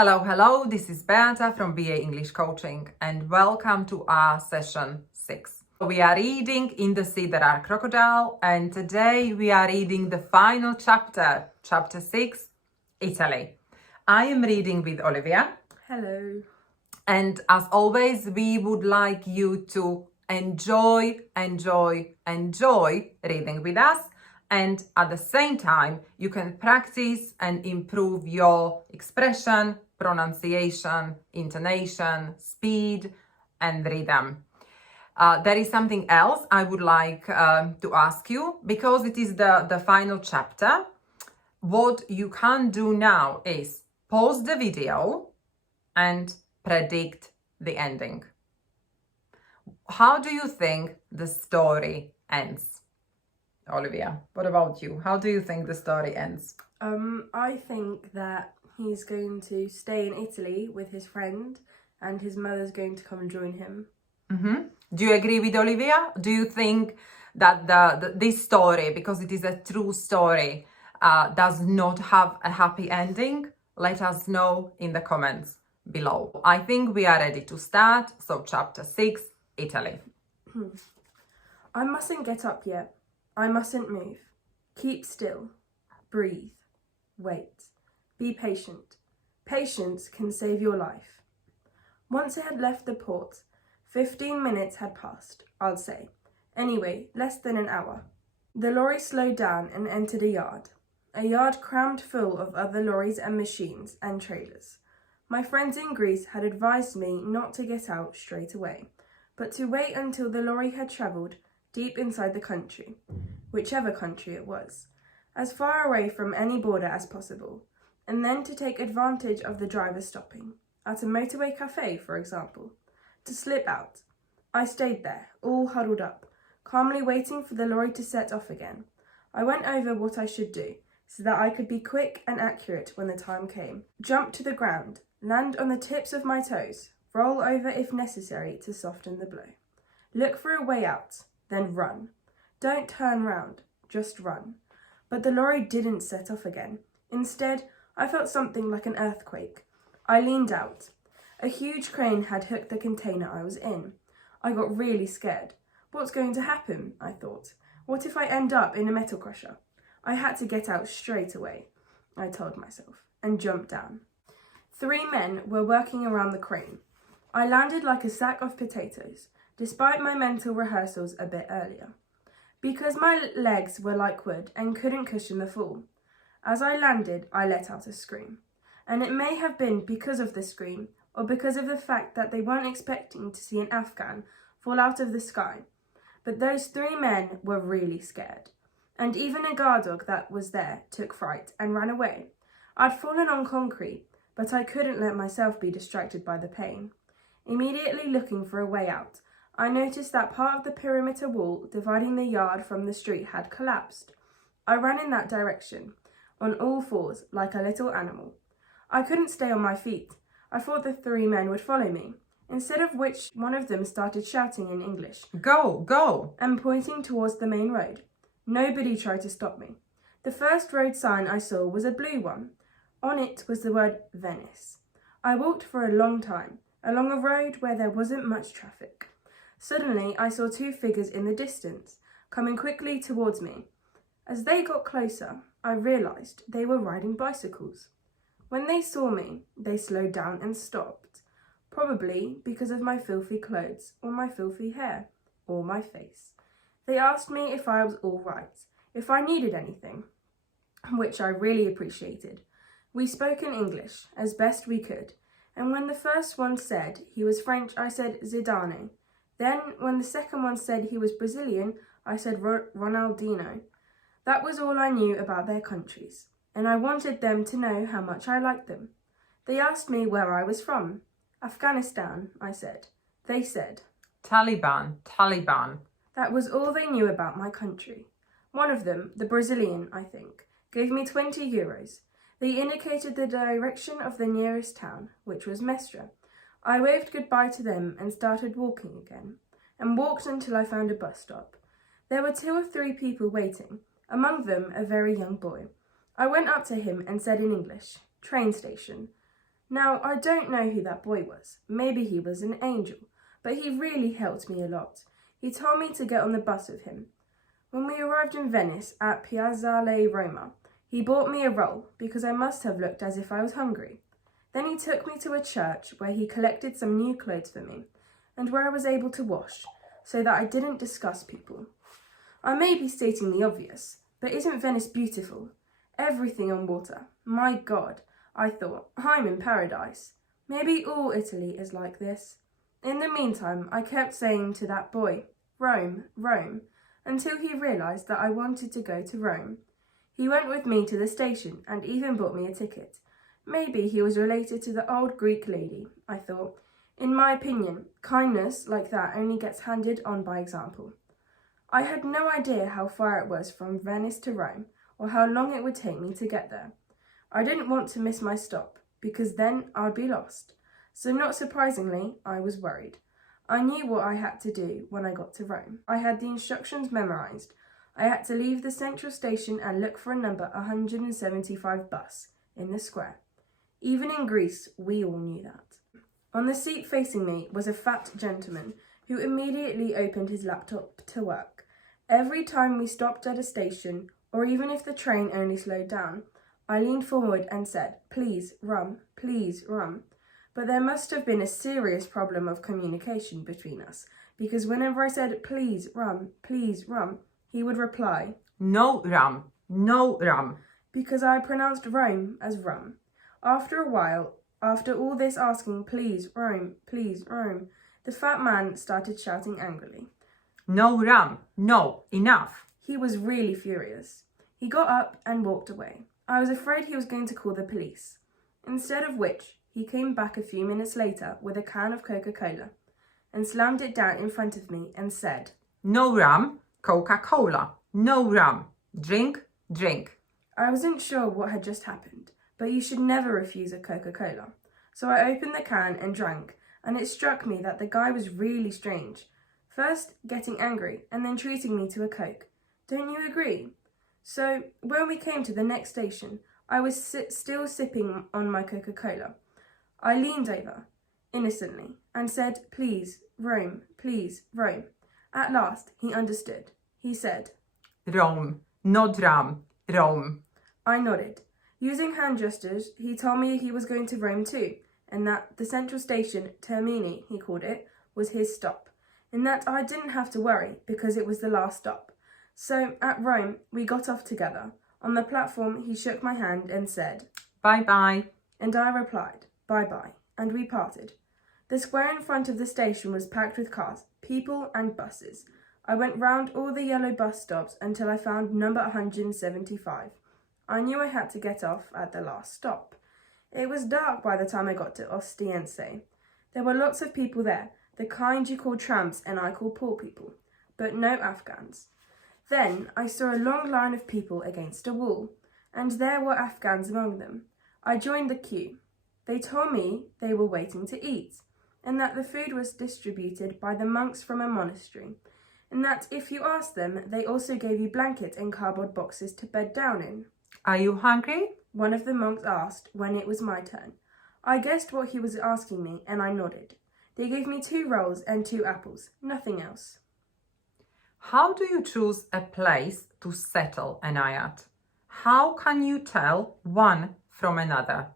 Hello, this is Beata from BA English Coaching and welcome to our session 6. We are reading In the Sea There Are Crocodiles, and today we are reading the final chapter, Chapter 6, Italy. I am reading with Olivia. Hello. And as always, we would like you to enjoy reading with us. And at the same time, you can practice and improve your expression, pronunciation, intonation, speed, and rhythm. There is something else I would like to ask you, because it is the final chapter. What you can do now is pause the video and predict the ending. How do you think the story ends? Olivia, what about you? How do you think the story ends? I think that he's going to stay in Italy with his friend and his mother's going to come and join him. Do you agree with Olivia? Do you think that this story, because it is a true story, does not have a happy ending? Let us know in the comments below. I think we are ready to start. So chapter 6, Italy. I mustn't get up yet. I mustn't move. Keep still. Breathe. Wait. Be patient. Patience can save your life. Once I had left the port, 15 minutes had passed, I'll say. Anyway, less than an hour. The lorry slowed down and entered a yard crammed full of other lorries and machines and trailers. My friends in Greece had advised me not to get out straight away, but to wait until the lorry had travelled deep inside the country, whichever country it was, as far away from any border as possible, and then to take advantage of the driver stopping, at a motorway cafe, for example, to slip out. I stayed there, all huddled up, calmly waiting for the lorry to set off again. I went over what I should do, so that I could be quick and accurate when the time came. Jump to the ground, land on the tips of my toes, roll over if necessary to soften the blow. Look for a way out, then run. Don't turn round, just run. But the lorry didn't set off again. Instead, I felt something like an earthquake. I leaned out. A huge crane had hooked the container I was in. I got really scared. What's going to happen? I thought. What if I end up in a metal crusher? I had to get out straight away, I told myself, and jumped down. 3 men were working around the crane. I landed like a sack of potatoes, despite my mental rehearsals a bit earlier, because my legs were like wood and couldn't cushion the fall. As I landed, I let out a scream, and it may have been because of the scream or because of the fact that they weren't expecting to see an Afghan fall out of the sky, but those 3 men were really scared, and even a guard dog that was there took fright and ran away. I'd fallen on concrete, but I couldn't let myself be distracted by the pain. Immediately looking for a way out, I noticed that part of the perimeter wall dividing the yard from the street had collapsed. I ran in that direction, on all fours, like a little animal. I couldn't stay on my feet. I thought the 3 men would follow me, instead of which one of them started shouting in English, Go! And pointing towards the main road. Nobody tried to stop me. The first road sign I saw was a blue one. On it was the word Venice. I walked for a long time, along a road where there wasn't much traffic. Suddenly, I saw 2 figures in the distance, coming quickly towards me. As they got closer, I realised they were riding bicycles. When they saw me, they slowed down and stopped, probably because of my filthy clothes, or my filthy hair, or my face. They asked me if I was all right, if I needed anything, which I really appreciated. We spoke in English, as best we could, and when the first one said he was French, I said Zidane. Then, when the second one said he was Brazilian, I said Ronaldinho. That was all I knew about their countries, and I wanted them to know how much I liked them. They asked me where I was from. Afghanistan, I said. They said, Taliban. That was all they knew about my country. One of them, the Brazilian, I think, gave me 20 euros. They indicated the direction of the nearest town, which was Mestre. I waved goodbye to them and started walking again, and walked until I found a bus stop. There were 2 or 3 people waiting, among them a very young boy. I went up to him and said in English, "Train station." Now, I don't know who that boy was. Maybe he was an angel, but he really helped me a lot. He told me to get on the bus with him. When we arrived in Venice at Piazzale Roma, he bought me a roll because I must have looked as if I was hungry. Then he took me to a church where he collected some new clothes for me and where I was able to wash so that I didn't disgust people. I may be stating the obvious, but isn't Venice beautiful? Everything on water. My God, I thought, I'm in paradise. Maybe all Italy is like this. In the meantime, I kept saying to that boy, Rome, Rome, until he realised that I wanted to go to Rome. He went with me to the station and even bought me a ticket. Maybe he was related to the old Greek lady, I thought. In my opinion, kindness like that only gets handed on by example. I had no idea how far it was from Venice to Rome, or how long it would take me to get there. I didn't want to miss my stop, because then I'd be lost. So not surprisingly, I was worried. I knew what I had to do when I got to Rome. I had the instructions memorised. I had to leave the central station and look for a number 175 bus in the square. Even in Greece, we all knew that. On the seat facing me was a fat gentleman who immediately opened his laptop to work. Every time we stopped at a station, or even if the train only slowed down, I leaned forward and said, please, rum, please, rum. But there must have been a serious problem of communication between us, because whenever I said, please, rum, he would reply, No rum, no rum. because I pronounced Rome as rum. After a while, after all this asking, please, Rome, the fat man started shouting angrily. No rum, no, enough. He was really furious. He got up and walked away. I was afraid he was going to call the police. Instead of which, he came back a few minutes later with a can of Coca-Cola and slammed it down in front of me and said, No rum, Coca-Cola. No rum. Drink, drink. I wasn't sure what had just happened, but you should never refuse a Coca-Cola. So I opened the can and drank, and it struck me that the guy was really strange. First getting angry and then treating me to a Coke. Don't you agree? So when we came to the next station, I was still sipping on my Coca-Cola. I leaned over, innocently, and said, please, Rome, please, Rome. At last, he understood. He said, Rome, not rum, Rome. I nodded. Using hand gestures, he told me he was going to Rome too, and that the central station, Termini, he called it, was his stop, and that I didn't have to worry because it was the last stop. So, at Rome, we got off together. On the platform, he shook my hand and said, Bye-bye. And I replied, bye-bye, and we parted. The square in front of the station was packed with cars, people and buses. I went round all the yellow bus stops until I found number 175. I knew I had to get off at the last stop. It was dark by the time I got to Ostiense. There were lots of people there, the kind you call tramps and I call poor people, but no Afghans. Then I saw a long line of people against a wall, and there were Afghans among them. I joined the queue. They told me they were waiting to eat, and that the food was distributed by the monks from a monastery, and that if you asked them, they also gave you blankets and cardboard boxes to bed down in. Are you hungry? One of the monks asked when it was my turn. I guessed what he was asking me, and I nodded. They gave me 2 rolls and 2 apples, nothing else. How do you choose a place to settle, Anayat? How can you tell one from another?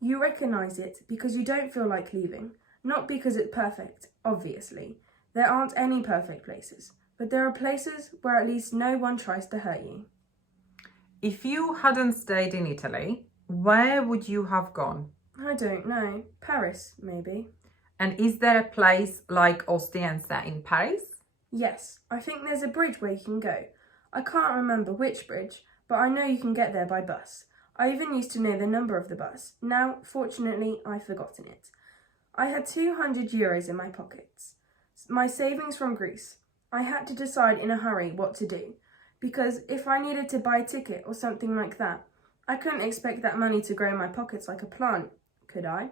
You recognise it because you don't feel like leaving, not because it's perfect, obviously. There aren't any perfect places, but there are places where at least no one tries to hurt you. If you hadn't stayed in Italy, where would you have gone? I don't know. Paris, maybe. And is there a place like Ostiense in Paris? Yes, I think there's a bridge where you can go. I can't remember which bridge, but I know you can get there by bus. I even used to know the number of the bus. Now, fortunately, I've forgotten it. I had 200 euros in my pockets. My savings from Greece. I had to decide in a hurry what to do, because if I needed to buy a ticket or something like that, I couldn't expect that money to grow in my pockets like a plant, could I?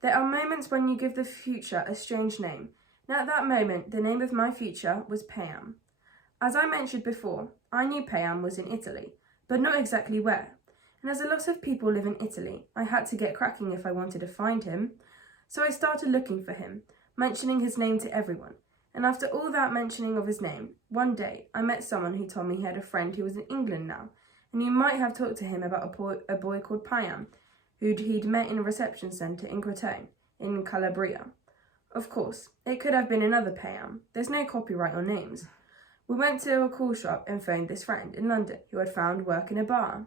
There are moments when you give the future a strange name, and at that moment the name of my future was Payam. As I mentioned before, I knew Payam was in Italy, but not exactly where, and as a lot of people live in Italy, I had to get cracking if I wanted to find him. So I started looking for him, mentioning his name to everyone. And after all that mentioning of his name, one day I met someone who told me he had a friend who was in England now, and you might have talked to him about a boy called Payam, who he'd met in a reception centre in Crotone, in Calabria. Of course, it could have been another Payam. There's no copyright on names. We went to a call shop and phoned this friend in London who had found work in a bar.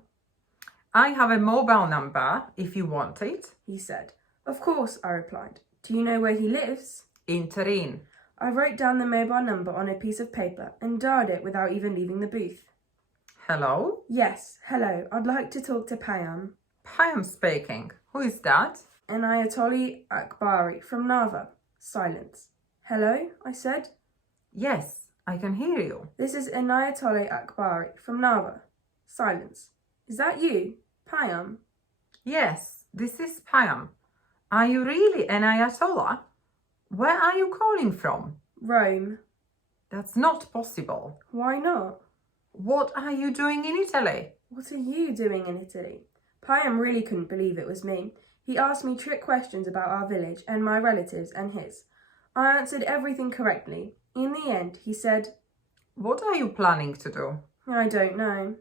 I have a mobile number if you want it. He said. Of course, I replied. Do you know where he lives? In Turin. I wrote down the mobile number on a piece of paper and dialed it without even leaving the booth. Hello? Yes, hello, I'd like to talk to Payam. Payam speaking. Who is that? An Ayatollah Akbari from Nava. Silence. Hello, I said. Yes, I can hear you. This is an Ayatollah Akbari from Nava. Silence. Is that you, Payam? Yes, this is Payam. Are you really an Ayatollah? Where are you calling from? Rome. That's not possible. Why not? What are you doing in Italy? What are you doing in Italy? Payam really couldn't believe it was me. He asked me trick questions about our village and my relatives and his. I answered everything correctly. In the end, he said, What are you planning to do? I don't know.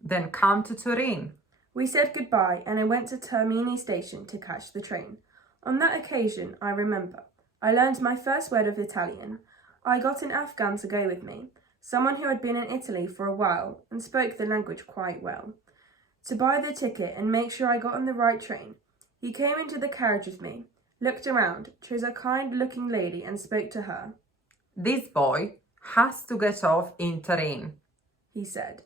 Then come to Turin. We said goodbye and I went to Termini station to catch the train. On that occasion, I remember, I learned my first word of Italian. I got an Afghan to go with me, someone who had been in Italy for a while and spoke the language quite well, to buy the ticket and make sure I got on the right train. He came into the carriage with me, looked around, chose a kind-looking lady and spoke to her. This boy has to get off in Turin, he said.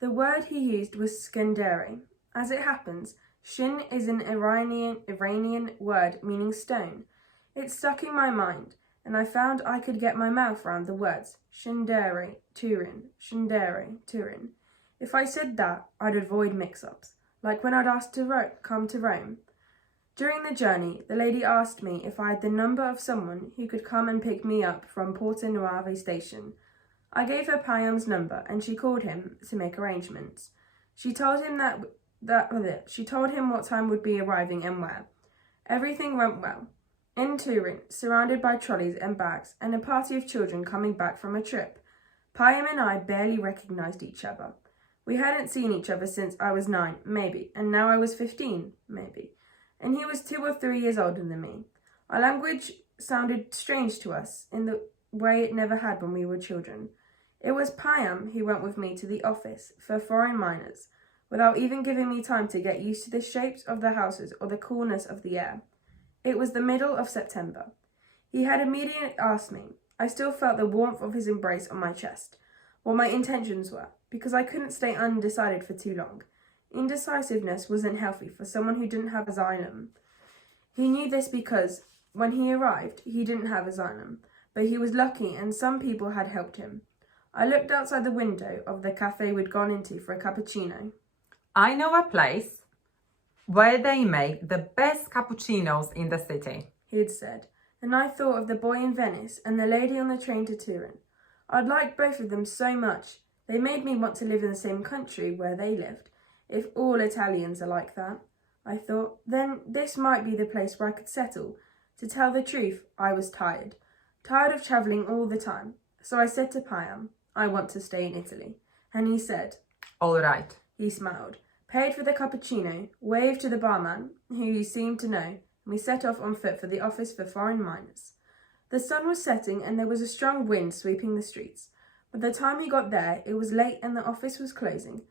The word he used was skandere. As it happens, shin is an Iranian word meaning stone. It stuck in my mind, and I found I could get my mouth round the words Shindere, Turin, Shindere, Turin. If I said that, I'd avoid mix-ups, like when I'd asked to come to Rome. During the journey, the lady asked me if I had the number of someone who could come and pick me up from Porto Nuove station. I gave her Payam's number, and she called him to make arrangements. She told him she told him what time would be arriving and where. Everything went well. In Turin, surrounded by trolleys and bags, and a party of children coming back from a trip, Payam and I barely recognised each other. We hadn't seen each other since I was 9, maybe, and now I was 15, maybe, and he was 2 or 3 years older than me. Our language sounded strange to us in the way it never had when we were children. It was Payam who went with me to the office for foreign miners, without even giving me time to get used to the shapes of the houses or the coolness of the air. It was the middle of September. He had immediately asked me. I still felt the warmth of his embrace on my chest, what my intentions were, because I couldn't stay undecided for too long. Indecisiveness wasn't healthy for someone who didn't have asylum. He knew this because, when he arrived, he didn't have asylum, but he was lucky and some people had helped him. I looked outside the window of the cafe we'd gone into for a cappuccino. I know a place where they make the best cappuccinos in the city, he had said, and I thought of the boy in Venice and the lady on the train to Turin. I'd liked both of them so much. They made me want to live in the same country where they lived. If all Italians are like that, I thought, then this might be the place where I could settle. To tell the truth, I was tired of travelling all the time. So I said to Payam, I want to stay in Italy. And he said, All right. He smiled, paid for the cappuccino, waved to the barman, who he seemed to know, and we set off on foot for the office for foreign miners. The sun was setting and there was a strong wind sweeping the streets. By the time we got there, it was late and the office was closing.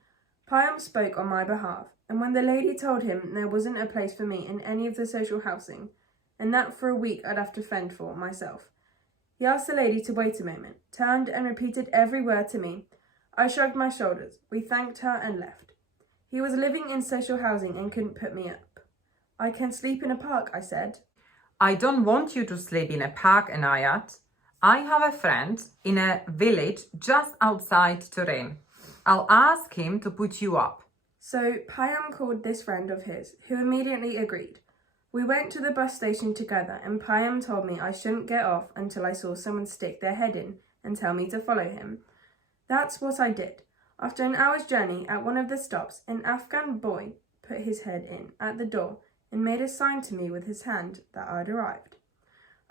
Payam spoke on my behalf, and when the lady told him there wasn't a place for me in any of the social housing, and that for a week I'd have to fend for myself, he asked the lady to wait a moment, turned and repeated every word to me. I shrugged my shoulders. We thanked her and left. He was living in social housing and couldn't put me up. I can sleep in a park, I said. I don't want you to sleep in a park, Anayat. I have a friend in a village just outside Turin. I'll ask him to put you up. So Payam called this friend of his, who immediately agreed. We went to the bus station together and Payam told me I shouldn't get off until I saw someone stick their head in and tell me to follow him. That's what I did. After an hour's journey, at one of the stops, an Afghan boy put his head in at the door and made a sign to me with his hand that I'd arrived.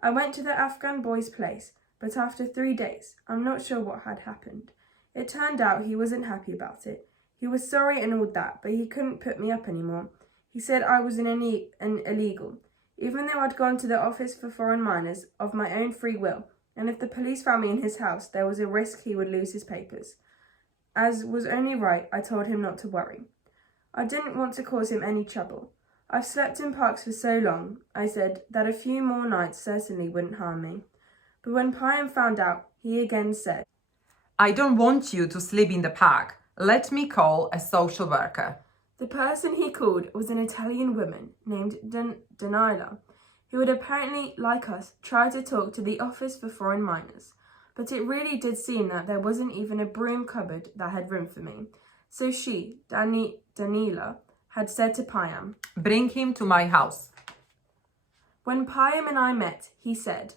I went to the Afghan boy's place, but after 3 days, I'm not sure what had happened. It turned out he wasn't happy about it. He was sorry and all that, but he couldn't put me up anymore. He said I was an illegal, even though I'd gone to the Office for Foreign Minors of my own free will, and if the police found me in his house, there was a risk he would lose his papers. As was only right, I told him not to worry. I didn't want to cause him any trouble. I've slept in parks for so long, I said, that a few more nights certainly wouldn't harm me. But when Payam found out, he again said, I don't want you to sleep in the park. Let me call a social worker. The person he called was an Italian woman named Danila, who would apparently, like us, try to talk to the Office for Foreign Minors. But it really did seem that there wasn't even a broom cupboard that had room for me. So she, Danila, had said to Payam, Bring him to my house. When Payam and I met, he said,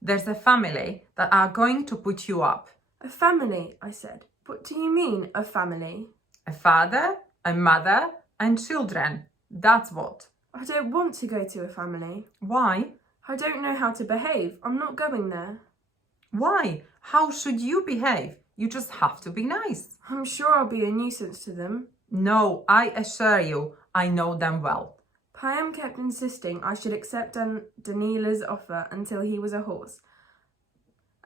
There's a family that are going to put you up. A family, I said. What do you mean, a family? A father, a mother, and children. That's what. I don't want to go to a family. Why? I don't know how to behave. I'm not going there. Why? How should you behave? You just have to be nice. I'm sure I'll be a nuisance to them. No, I assure you, I know them well. Payam kept insisting I should accept Danila's offer until he was a horse,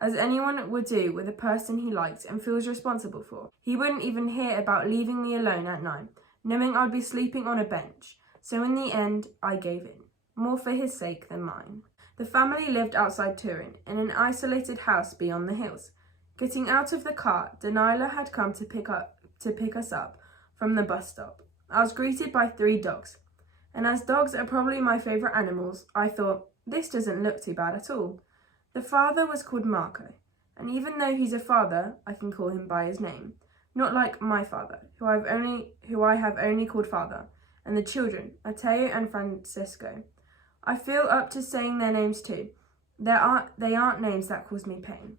as anyone would do with a person he liked and feels responsible for. He wouldn't even hear about leaving me alone at night, knowing I'd be sleeping on a bench. So in the end, I gave in, more for his sake than mine. The family lived outside Turin, in an isolated house beyond the hills. Getting out of the car, Danila had come to pick us up from the bus stop. I was greeted by 3 dogs, and as dogs are probably my favourite animals, I thought, this doesn't look too bad at all. The father was called Marco, and even though he's a father, I can call him by his name, not like my father, who I have only called father, and the children, Matteo and Francesco. I feel up to saying their names too. They aren't names that cause me pain.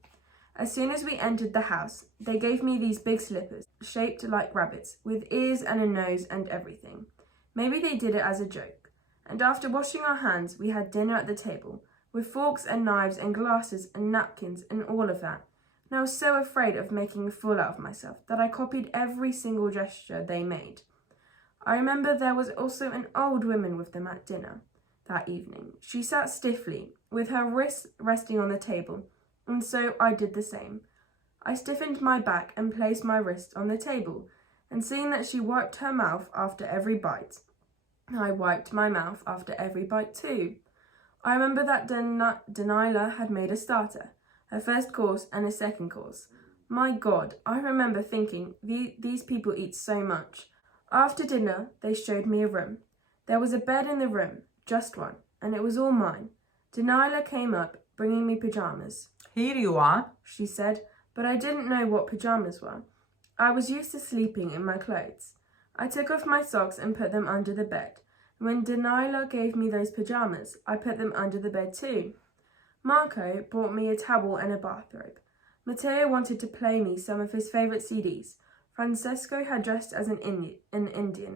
As soon as we entered the house, they gave me these big slippers, shaped like rabbits, with ears and a nose and everything. Maybe they did it as a joke. And after washing our hands, we had dinner at the table, with forks and knives and glasses and napkins and all of that. And I was so afraid of making a fool out of myself that I copied every single gesture they made. I remember there was also an old woman with them at dinner that evening. She sat stiffly, with her wrists resting on the table, and so I did the same. I stiffened my back and placed my wrist on the table, and seeing that she wiped her mouth after every bite, I wiped my mouth after every bite too. I remember that Danila had made a starter, her first course and a second course. My God, I remember thinking, these people eat so much. After dinner, they showed me a room. There was a bed in the room, just one, and it was all mine. Danila came up, bringing me pyjamas. Here you are, she said, but I didn't know what pyjamas were. I was used to sleeping in my clothes. I took off my socks and put them under the bed. When Danila gave me those pyjamas, I put them under the bed too. Marco brought me a towel and a bathrobe. Matteo wanted to play me some of his favourite CDs. Francesco had dressed as an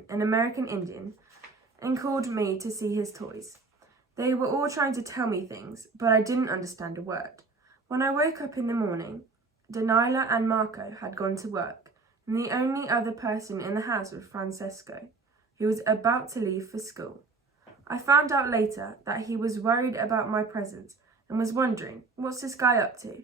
American Indian, and called me to see his toys. They were all trying to tell me things, but I didn't understand a word. When I woke up in the morning, Danila and Marco had gone to work, and the only other person in the house was Francesco, who was about to leave for school. I found out later that he was worried about my presence and was wondering, what's this guy up to?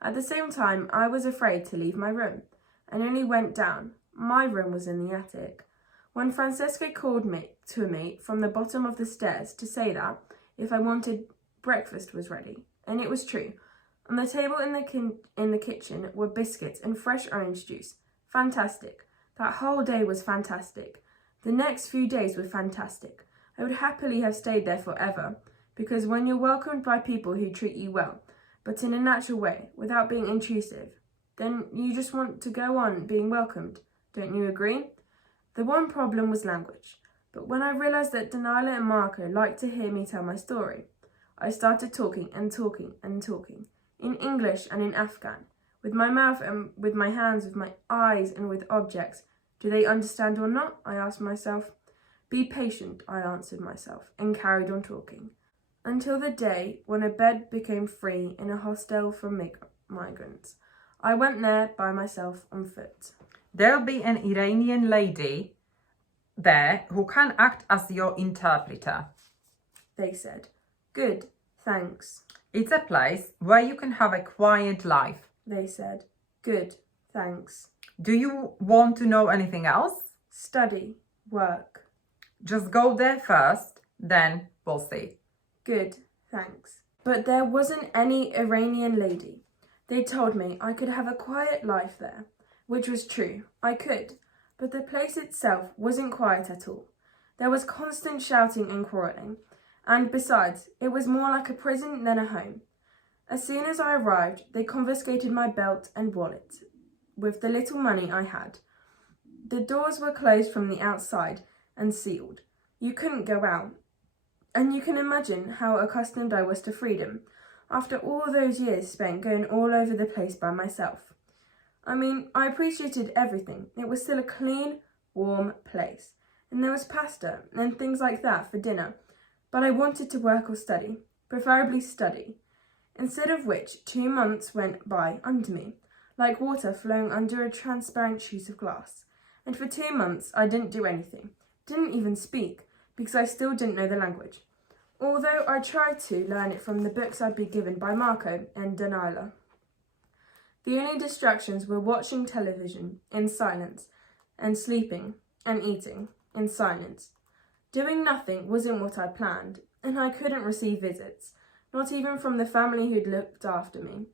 At the same time, I was afraid to leave my room, and only went down. My room was in the attic. When Francesco called to me from the bottom of the stairs to say that, if I wanted, breakfast was ready. And it was true. On the table in the kitchen were biscuits and fresh orange juice. Fantastic. That whole day was fantastic. The next few days were fantastic. I would happily have stayed there forever, because when you're welcomed by people who treat you well, but in a natural way, without being intrusive, then you just want to go on being welcomed. Don't you agree? The one problem was language. But when I realised that Danila and Marco liked to hear me tell my story, I started talking and talking and talking, in English and in Afghan, with my mouth and with my hands, with my eyes and with objects. Do they understand or not? I asked myself. Be patient, I answered myself, and carried on talking, until the day when a bed became free in a hostel for migrants. I went there by myself on foot. There'll be an Iranian lady there who can act as your interpreter, they said. Good, thanks. It's a place where you can have a quiet life, they said. Good, thanks. Do you want to know anything else? Study, work. Just go there first, then we'll see. Good, thanks. But there wasn't any Iranian lady. They told me I could have a quiet life there, which was true. I could, but the place itself wasn't quiet at all. There was constant shouting and quarrelling, and besides, it was more like a prison than a home. As soon as I arrived, they confiscated my belt and wallet with the little money I had. The doors were closed from the outside and sealed. You couldn't go out. And you can imagine how accustomed I was to freedom, after all those years spent going all over the place by myself. I mean, I appreciated everything. It was still a clean, warm place, and there was pasta and things like that for dinner, but I wanted to work or study, preferably study, instead of which 2 months went by under me, like water flowing under a transparent sheet of glass, and for 2 months I didn't do anything, didn't even speak, because I still didn't know the language, although I tried to learn it from the books I'd been given by Marco and Daniela. The only distractions were watching television in silence and sleeping and eating in silence. Doing nothing wasn't what I planned, and I couldn't receive visits, not even from the family who'd looked after me.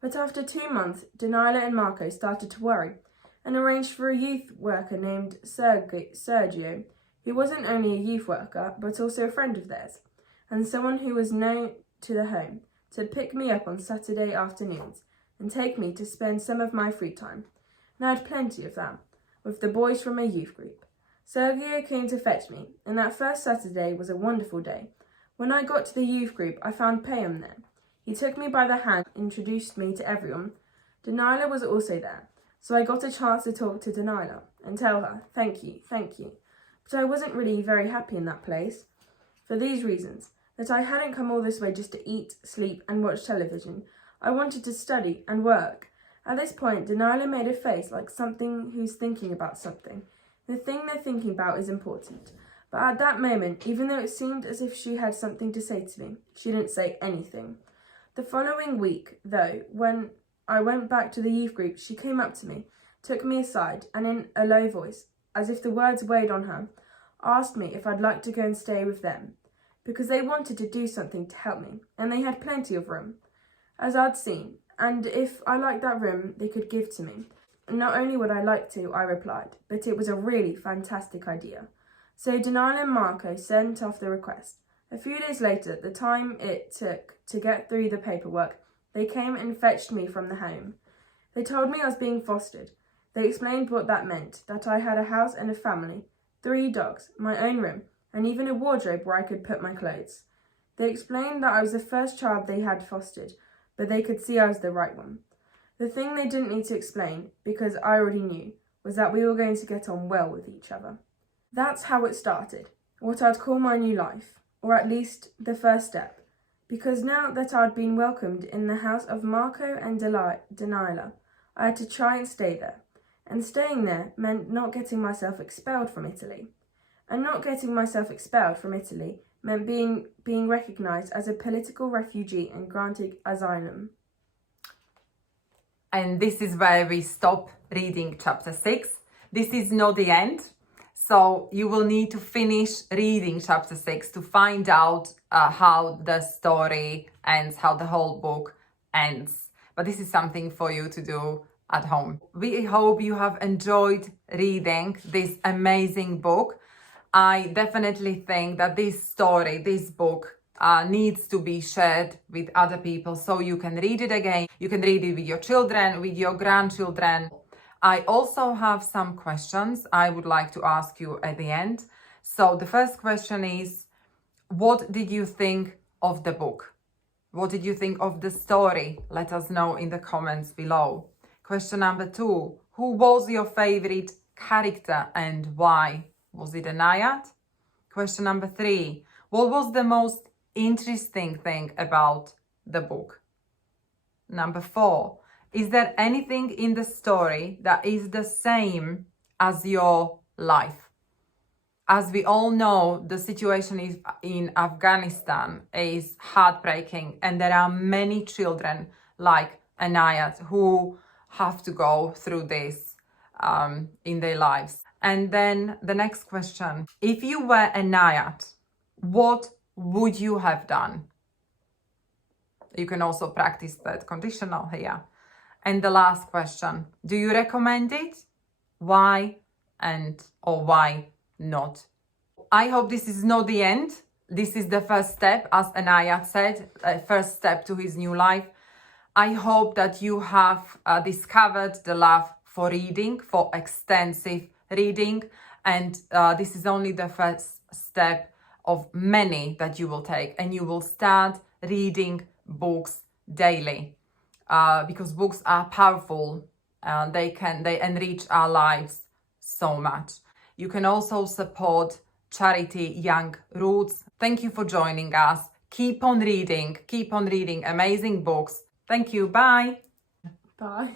But after 2 months, Daniela and Marco started to worry and arranged for a youth worker named Sergio, who wasn't only a youth worker, but also a friend of theirs, and someone who was known to the home, to pick me up on Saturday afternoons and take me to spend some of my free time. And I had plenty of that, with the boys from a youth group. Sergio came to fetch me, and that first Saturday was a wonderful day. When I got to the youth group, I found Payam there. He took me by the hand, introduced me to everyone. Daniela was also there, so I got a chance to talk to Daniela and tell her, thank you. But I wasn't really very happy in that place, for these reasons, that I hadn't come all this way just to eat, sleep and watch television. I wanted to study and work. At this point, Daniela made a face like something who's thinking about something. The thing they're thinking about is important. But at that moment, even though it seemed as if she had something to say to me, she didn't say anything. The following week, though, when I went back to the youth group, she came up to me, took me aside, and in a low voice, as if the words weighed on her, asked me if I'd like to go and stay with them, because they wanted to do something to help me, and they had plenty of room, as I'd seen, and if I liked that room, they could give to me. Not only would I like to, I replied, but it was a really fantastic idea. So Daniela and Marco sent off the request. A few days later, the time it took to get through the paperwork, they came and fetched me from the home. They told me I was being fostered. They explained what that meant, that I had a house and a family, 3 dogs, my own room, and even a wardrobe where I could put my clothes. They explained that I was the first child they had fostered, but they could see I was the right one. The thing they didn't need to explain, because I already knew, was that we were going to get on well with each other. That's how it started, what I'd call my new life, or at least the first step, because now that I'd been welcomed in the house of Marco and Daniela, I had to try and stay there, and staying there meant not getting myself expelled from Italy. And not getting myself expelled from Italy meant being recognised as a political refugee and granted asylum. And this is where we stop reading chapter 6. This is not the end. So you will need to finish reading chapter 6 to find out how the story ends, how the whole book ends. But this is something for you to do at home. We hope you have enjoyed reading this amazing book. I definitely think that this story, this book, needs to be shared with other people so you can read it again. You can read it with your children, with your grandchildren. I also have some questions I would like to ask you at the end. So the first question is, what did you think of the book? What did you think of the story? Let us know in the comments below. Question number 2. Who was your favorite character and why? Was it Anayat? Question number 3. What was the most interesting thing about the book? Number 4. Is there anything in the story that is the same as your life? As we all know, the situation in Afghanistan is heartbreaking, and there are many children like Anayat who have to go through this in their lives. And then the next question, if you were Anayat, what would you have done? You can also practice that conditional here. And the last question, do you recommend it? Why or why not? I hope this is not the end. This is the first step, as Anayat said, first step to his new life. I hope that you have discovered the love for reading, for extensive reading, and this is only the first step of many that you will take, and you will start reading books daily because books are powerful. They enrich our lives so much. You can also support charity Young Roots. Thank you for joining us. Keep on reading amazing books. Thank you. Bye. Bye.